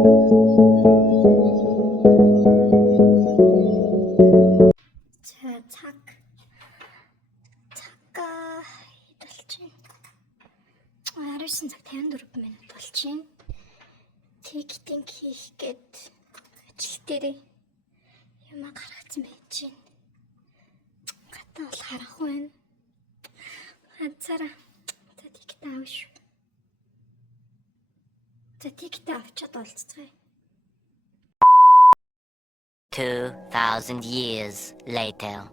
Цагаа идэлж байна. 19:54 минут болж байна. Тикетинг хийх гээд ажил дээр юм гаргацсан байж байна. Гатаа бол харахгүй байна. Хацаараа за тикет аав шүү. За тикет авчаад олцгоё. 2000 years later.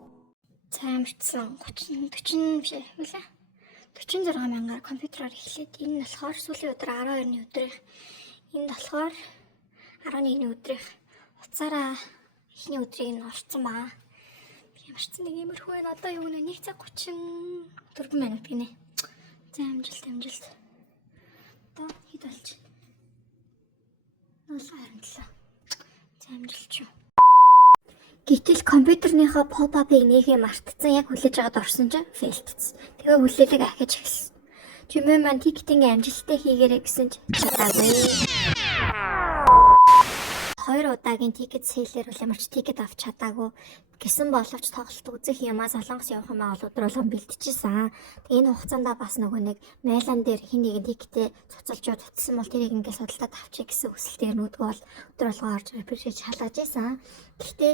Цаамжсан 40 биш үлээ. 46 мянгаар компьютероор эхлээд энэ нь болохоор сүүлийн өдөр 12-ны өдрийнх. Энд болохоор 11-ний өдрийнх. Уцаараа эхний өдрийг нь орцсон баа. Би ямарч нэг иймэрхүү байна. Одоо юу нэ 1 цаг 34 минут гинэ. За амжилт. Одоо хэд болж байна? 0.27. За амжилт шүү. Гэтэл компьютерныхоо pop-up-ыг нэгэ мартцсан. Яг хүлээж аваад орсон чинь фейлтсэн. Тэгээ хүлээлэг ахиж эхэлсэн. Чимээ маань тикетинг амжилттай хийгээрэй гэсэн чинь чадаагүй. 2 удаагийн тикет сейлээр бол ямарч тикет авч чадаагүй гэсэн боловч тоглолт үзэх юмаа солонгос явах юмаа бол өдөр болгон бэлтжижсэн. Тэгээ энэ хугацаанд бас нөгөө нэг мейлан дээр хин нэгэн тикетээ цуцалж утсан бол тэрийг ингээд судалдаад авчиг гэсэн хүсэлтээр нүдгөө бол өдөр болгон орж рефреш шалгаж ийсэн. Гэхдээ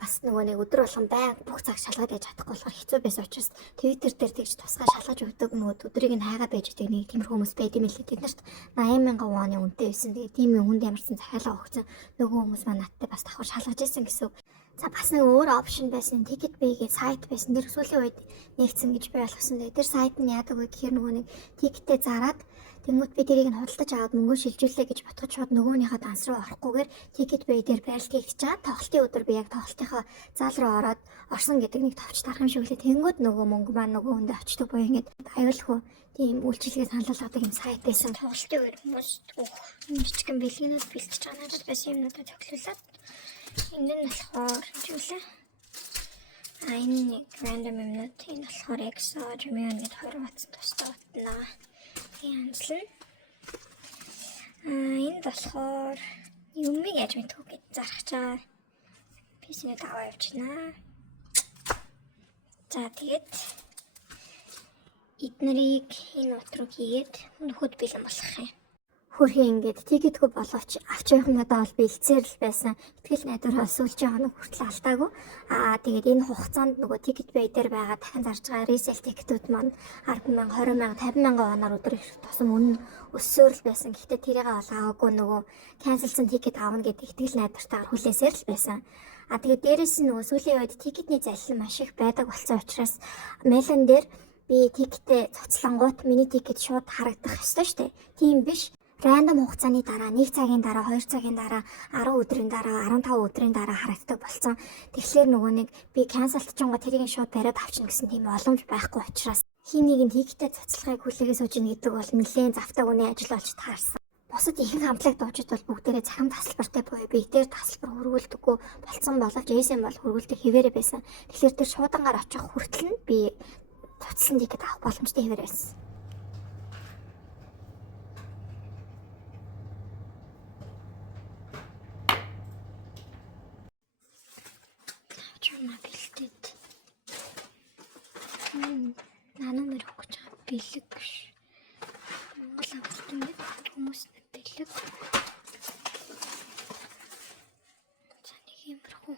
бас нөгөө нэг өдөр болгон байг бүх цаг шалгаад байж чадахгүй болохоор хэцүү байсан учраас Twitter дээр тэгж тусгай шалгаж өгдөг нөгөө өдрийг нь хайгаа байж байгаа нэг тиймэр хүмүүс байд юм лээ. Тэд нарт 80,000 вон үнэтэй байсан. Тэгээ тийм хүнд ямарсан захиалга өгсөн нөгөө хүмүүс маань надтай бас давхар шалгаж ийсэн гэсэн. За бас нэг өөр опшн байсан. Ticket Bay-гээ сайт байсан. Тэр сүүлийн үед нэгдсэн гэж би ойлгосон. Тэр сайт нь яадаг вэ гэхээр нөгөө нэг тикетээ зараад тэнгуут би тэрийг нь худалдаж аваад мөнгө шилжүүлээ гэж ботгож шууд нөгөөнийхөө данс руу орохгүйгээр Ticket Bay дээр байрлалыг хийчихээд тоглолтын өдөр би яг тоглолтынхоо зал руу ороод орсон гэдэг нэг товч тарах юм шиг үлээ. Тэнгуут нөгөө мөнгө маань нөгөө хүндээ очдог боё ингээд аюулгүй тийм үйлчилгээ саналуулгадаг юм сайт байсан. Тоглолтын үеэр хүмүүс жижигэн бэлгэнүүд бэлтэж байгаа надад байсан юмнуудаа цоглуулад энэ нь болохоор зүйлээ. Энэ нэг random юмнууд энэ болохоор EXO, Jimmy гээд 2 батсан тустай батна. Янзлан. Энэ болохоор юмыг яаж мэдэх вэ гэж зарахчаа. PC-ний даваа явчихнаа. За тэгээд эднэрийг энэ утруу хийгээд нөхөд бэлэн болох юм. Хөрхи ингээд тикетгүй боловч авч явах надад бол бэлцээр л байсан. Итгэл найдвараа сүүлчийн хоног хүртэл алдаагүй. Тэгээд энэ хугацаанд нөгөө Ticket Bay дээр байгаа дахин зарж байгаа resale тикетүүд маань 10,000, 20,000, 50,000 оноор өдөр тусам үнэ өссөөр л байсан. Гэхдээ тэрийг бол аваагүй нөгөө cancelсан тикет аавна гэдэг итгэл найдвартайгаар хүлээсээр л байсан. Тэгээд дээрэс нь нөгөө сүүлийн үед тикетний залхил маш их байдаг болсон учраас мейлан дээр би тикетээ цоцлонгууд миний тикет шууд харагдах ёстой шүү дээ. Тийм биш. Рандом хугацааны дараа 1 цагийн дараа 2 цагийн дараа 10 өдрийн дараа 15 өдрийн дараа харагддаг болсон. Тэгэхээр нөгөө нэг би cancelчингоо тэрийг шууд бариад авчна гэсэн тийм боломж байхгүй учраас хин нэгэн тикетээ цацлагыг хүлээгээ сууж ийн гэдэг бол нэлээд завтай үний ажил болж таарсан. Бусад ихэнх хамтлагт дуучид бол бүгдээрээ цахим тасалбартай буюу бие дээр тасалбар хөргүүлдэггүй болсон боловч эсэм бол хөргүүлдэг хэвээрээ байсан. Тэгэхээр тэр шуудангаар очих хүртэл нь би цуцлан тикет авах боломжтой хэвээр байсан. Бэлтээд наан нэр өгч байгаа бэлэг биш. Монгол амттай нэг хүмүүс бэлэг. За нэг юмрхүү.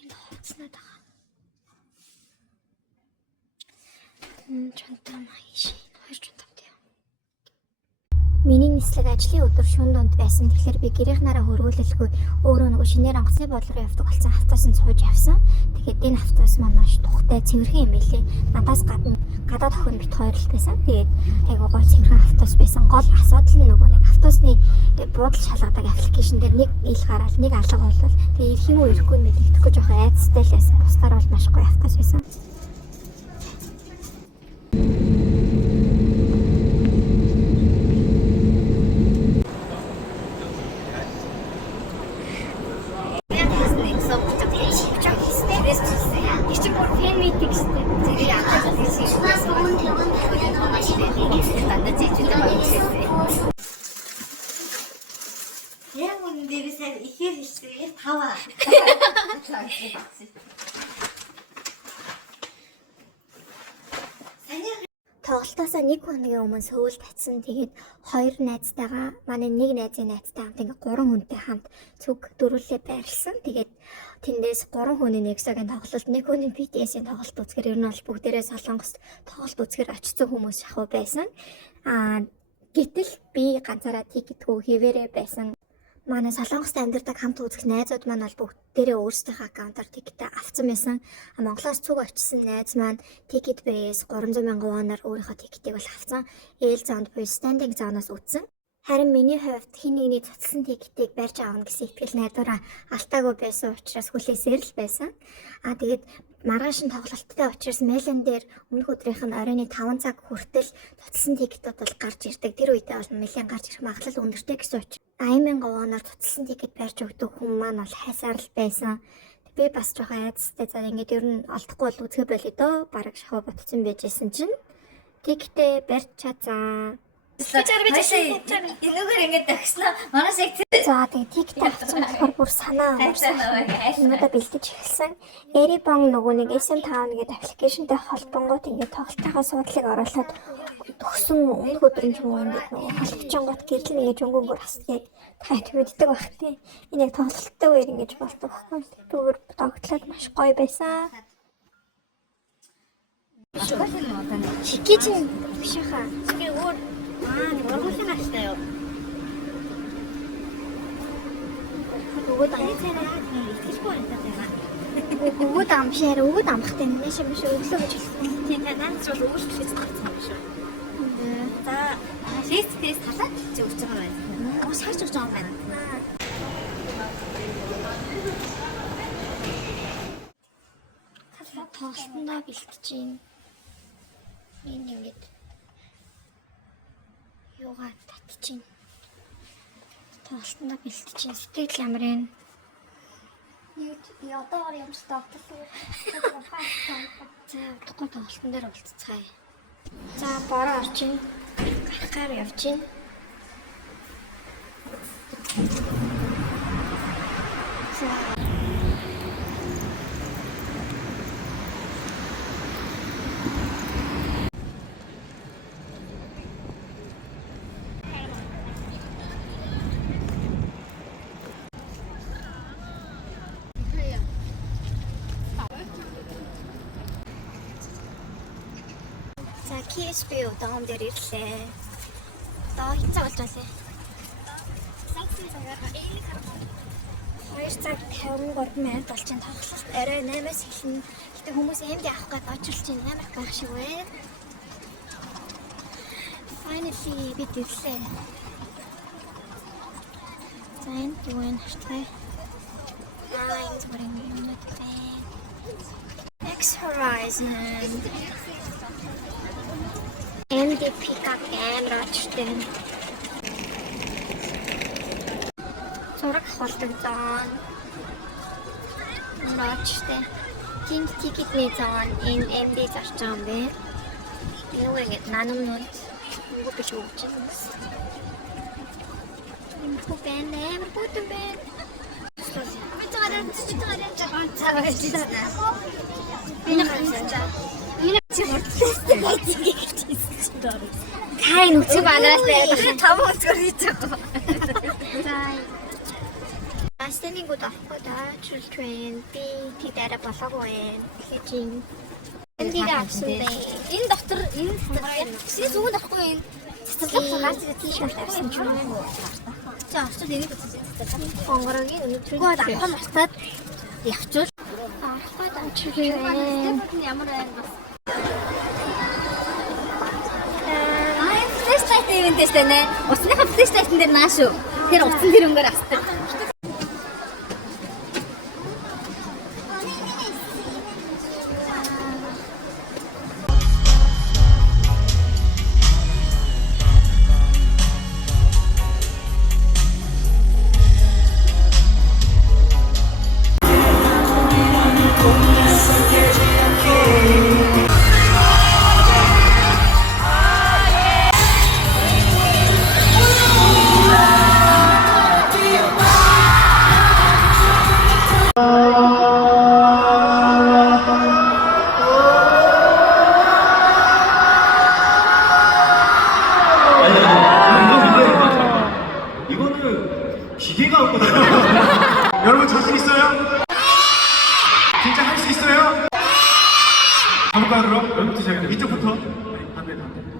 Энэ хоцноод байгаа. Чонтон мааш. 2 чонтон. Миний нислэг ажлын өдөр шөнө донд байсан. Тэгэхээр би гэрийнхнаараа хөргүүлэлгүй өөрөө нөгөө шинээр онгоцны боол руу явдаг болсон автобусанд сууж явсан. Тэгээд энэ автобус маань маш тухтай цэвэрхэн юм билээ. Надаас гадна гадаад охин бит хоёр л байсан. Тэгээд айгуу гой цэвэрхэн автобус байсан. Гол асуудал нь нөгөө нэг автобусны буудал шалгадаг аппликейшн дээр нэг ил гараад нэг алга болвол тэгээд ирэх юм уу ирэхгүй мэдэгдэхгүй жоохон айцтай л байсан. Бусдаар бол маш гоё автобус байсан. Jadi Хава. Тоглолтоосоо 1 хоногийн өмнө Сөүл татсан. Тэгээд 2 найзтайгаа манай нэг найзын найзтай хамт ингээ 3 хүнтэй хамт цуг дөрвөлээ байрлсан. Тэгээд тэндээс 3 хүний нэгсагийн тоглолт, 1 хүний BTS-ийн тоглолт үзэхээр ер нь бол бүгдээрээ Солонгост тоглолт үзэхээр очсон хүмүүс шахуу байсан. Гэтэл би ганцаараа тикетгүй хэвээрээ байсан. Манай Солонгост амьдардаг хамт үзэх найзууд маань бол бүгдээрээ өөрсдийнхөө аккаунтаар тикетээ авсан байсан. Монголоос цуг очсон найз маань тикет бэйс 300,000 воноор өөрийнхөө тикетийг бол авсан. Ээл зоонд буюу стандинг зоноос үзсэн. Харин миний хувьд хин нэгний цуцлсан тикетийг барьж аавна гэсэн итгэл найдвараа алдаагүй байсан учраас хүлээсээр л байсан. Тэгээд маргааш нь тоглолттой учраас Мэлэн дээр өмнөх өдрийнх нь оройн 5 цаг хүртэл цуцлсан тикетүүд бол гарч ирдэг. Тэр үедээ бол нэлээд гарч ирэх магадлал өндөртэй гэсэн учраас 80,000 воноор цуцлсан тикет барьж өгдөг хүн маань бол хайсаар л байсан. Би бас жоохон айцтай за ингээд ер нь олдохгүй бол үзгээ болъё доо. Бараг шахуу ботцсон байжсэн чинь тикетээ барьж чацаа. Энэгээр ингэж тагснаа. Манаас яг За тэгээ тикет авсан болохоор бүр санаа юмудаа бэлдэж эхэлсэн. Эрибон нөгөө нэг SM5 гэдэг аппликейшнтэй холбонгууд ингээд тоглолтынхаа суудлыг оруулаад төгсөн өмнөх өдрийн юм ингээд нөгөө холбочонгууд гэрэл ингэж өнгөнгөр хасгээд тайт мэддэг байх тийм. Энэ яг тоглолттой үеэр ингэж болдог байхгүй. Түгээр тоглолт маш гоё байсан. Чикичин биш хаа. тэгээ өөр ургуулсан гаштай юу? Өгөөд амцаараа итгэжгүй байна. Өгөөд амшаар өгөөд амхтай нээш биш өглөө гэж хэлсэн. Тийм танаас бол өөрчлөж тавцсан юм шүү. За шийдтээс халаад зөвж байгаа байна. Ус харж байгаа юм байна. Халаа тоглолтондоо бэлтжийн. Энэ ингэж юугаа татчихин. Тоглолтондоо бэлтжийн. Сэтгэл ямар вэ? Ятаар юм статлаа. За удахгүй тоглолтон дээр уулзцгаая. За бороо орчин. Гарахаар явчин. За KSB удаан дээр ирлээ. Одоо хэцүү болж байна. 2 цаг 53 минут болж байна. Тоглолт арай 8-аас эхэлнэ. Гэтэ хүмүүс эмд явах гэж очилж байна. Ямар байх шиг вэ? Finally бид ирлээ. За энэ юу вэ? Хаштай. Энэ зүгээр юм байна. X Horizon. MDP камера очтой. Зураг авахдаг зоон. Очтой. Тим тикетний зоон энэ MD зарч байгаа юм бэ. Юу ингэж нанамнууд юу гэж өгч байна. Энэ бүхэн амар бүтэн байна. Кай нүцгэн банаас байдаг. 5 өцгөр хийж байгаа. За. Астэнийгүүд авахгүй да. Children би тийдэрэ болоогүй байна. Тэгэхээр эндийг авсан бэ. Энэ доктор энэ зүгт авахгүй энэ цэцэрлэг гарч ирэх тийшэрт авсан ч юм уу. За очиж энийг үзчихсэн. Гонгорогийн өнөдрийг авах мартаад явчвал авахад амчирээ. Ямар байна бас. Флэшлайт ивэнтэс тэнэ. Усныхаа флэшлайтын дээр нааш шүү. Тэр утсан тэр өнгөөр асдаг.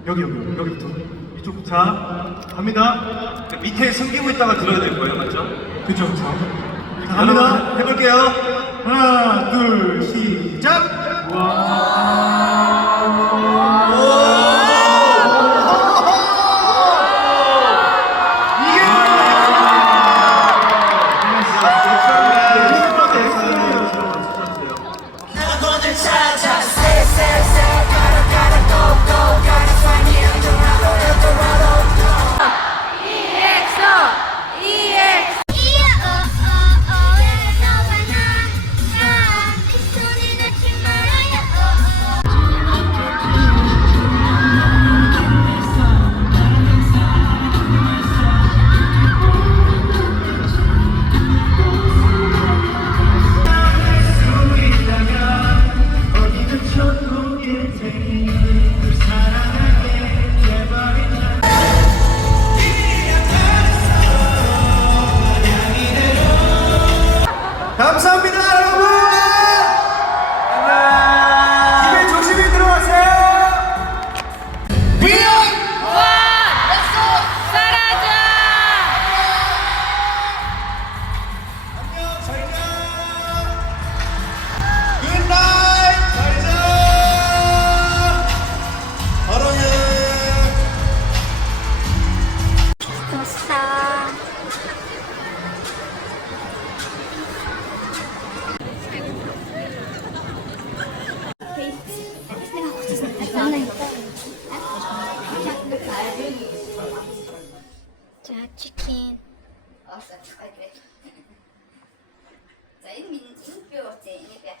여기부터. 이쪽. 자, 갑니다. 밑에 숨기고 있다가 들어야 될 거예요, 맞죠? 그쵸. 자, 자, 갑니다. 해볼게요. 하나, 둘, 시작! 감사합니다, 여러분! 집에 조심히 들어가세요! 안녕, 잘 자! 굿나잇! 잘 자! 사랑해! 좋았어. 자, 치킨.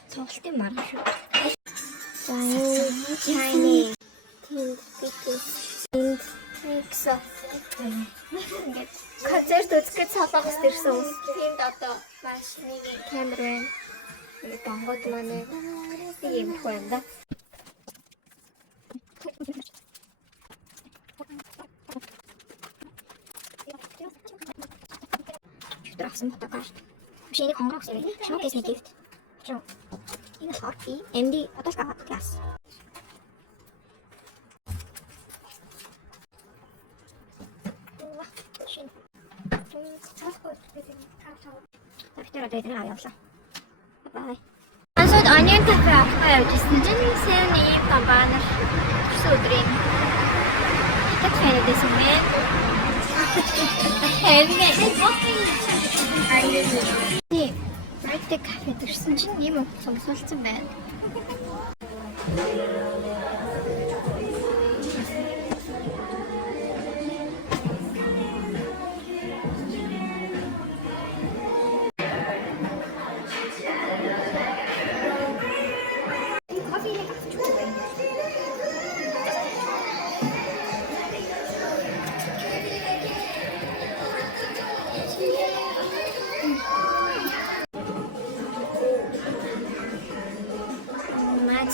정말 많으셔. 자, 이 차이니. Микс. Ингээд концерт үзэхэд солонгост ирсэн ус. Тиймд одоо маш нэг камер байна. Ингээд бонгод манай нэг юм байна да. Трахсан фотокарт. Машины хонгорох юм. Шоукейс нэг гифт. Чоо. Энэ хот и MD отоска класс. Efter det här явлаа. Bye. Ансууд onion cafe авах явж ирсэн чинь сайн ийм компаниар өсөө өдрийн хит фэнэдэсэн мэн. Тий, birthday cafe дэрсэн чинь ийм сонсолцсон байна.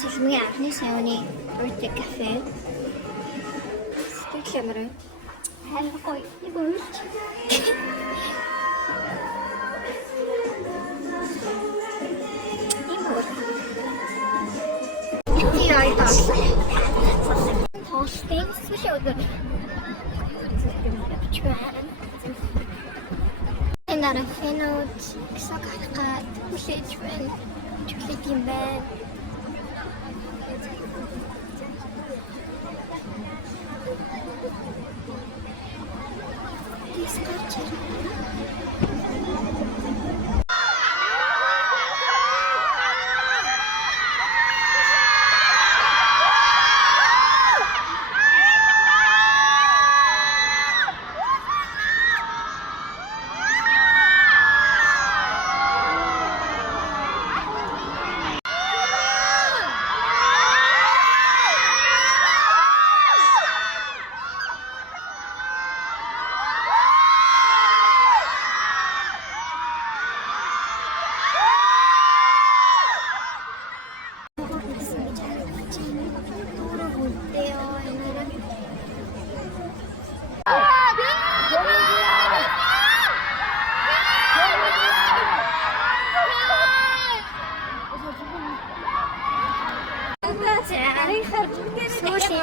Цэлмгийн анхны саяны birthday cafe. Сэтгэлэмрээ. Хайргүй. Нэг уйлч. Тоолтын сүүлийн өдөр. Энэ фэнүүд гисаг харахад хүлээж байна. Чөлөөт юм байна.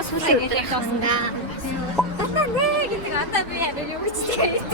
сүүлийн өдөр хангаа. Атаа нэ гэдэг одоо би харин юу гэж тэгээд.